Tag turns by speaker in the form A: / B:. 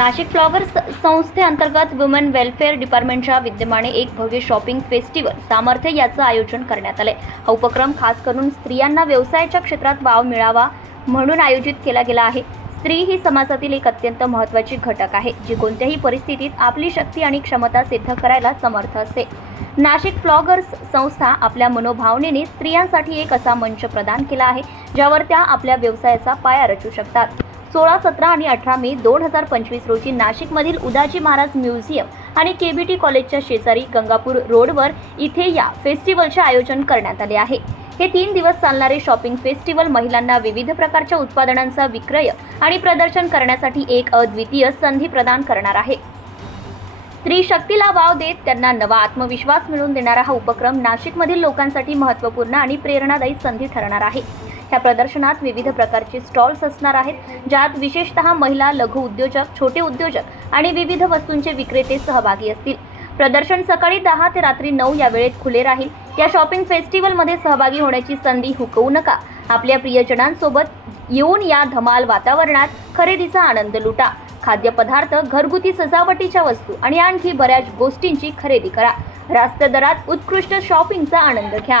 A: नाशिक फ्लॉगर्स संस्थेअंतर्गत women welfare डिपार्टमेंटच्या विद्यमाने एक भव्य शॉपिंग फेस्टिवल सामर्थ्य याचं आयोजन करण्यात आले. हा उपक्रम खास करून स्त्रियांना व्यवसायाच्या क्षेत्रात वाव मिळावा म्हणून आयोजित केला गेला आहे. स्त्री ही समाजातील एक अत्यंत महत्त्वाची घटक आहे जी कोणत्याही परिस्थितीत आपली शक्ती आणि क्षमता सिद्ध करायला समर्थ असते. नाशिक फ्लॉगर्स संस्था आपल्या मनोभावनेने स्त्रियांसाठी एक असा मंच प्रदान केला आहे ज्यावर त्या आपल्या व्यवसायाचा पाया रचू शकतात. सोळा सतरा आणि अठरा मे दोन हजार पंचवीस रोजी नाशिकमधील उदाजी महाराज म्युझियम आणि केबीटी कॉलेजच्या शेजारी गंगापूर रोडवर इथे या फेस्टिवलचे आयोजन करण्यात आले आहे. हे तीन दिवस चालणारे शॉपिंग फेस्टिवल महिलांना विविध प्रकारच्या उत्पादनांचा विक्रय आणि प्रदर्शन करण्यासाठी एक अद्वितीय संधी प्रदान करणार आहे. स्त्री शक्तीला वाव देत त्यांना नवा आत्मविश्वास मिळवून देणारा हा उपक्रम नाशिकमधील लोकांसाठी महत्त्वपूर्ण आणि प्रेरणादायी संधी ठरणार आहे. ह्या प्रदर्शनात विविध प्रकारचे स्टॉल्स असणार आहेत ज्यात विशेषतः महिला लघु उद्योजक छोटे उद्योजक आणि विविध वस्तूंचे विक्रेते सहभागी असतील. प्रदर्शन सकाळी दहा ते रात्री नऊ या वेळेत खुले राहील. या शॉपिंग फेस्टिवलमध्ये सहभागी होण्याची संधी हुकवू नका. आपल्या प्रियजनांसोबत येऊन या धमाल वातावरणात खरेदीचा आनंद लुटा. खाद्यपदार्थ घरगुती सजावटीच्या वस्तू आणि आणखी बऱ्याच गोष्टींची खरेदी करा. रास्त दरात उत्कृष्ट शॉपिंगचा आनंद घ्या.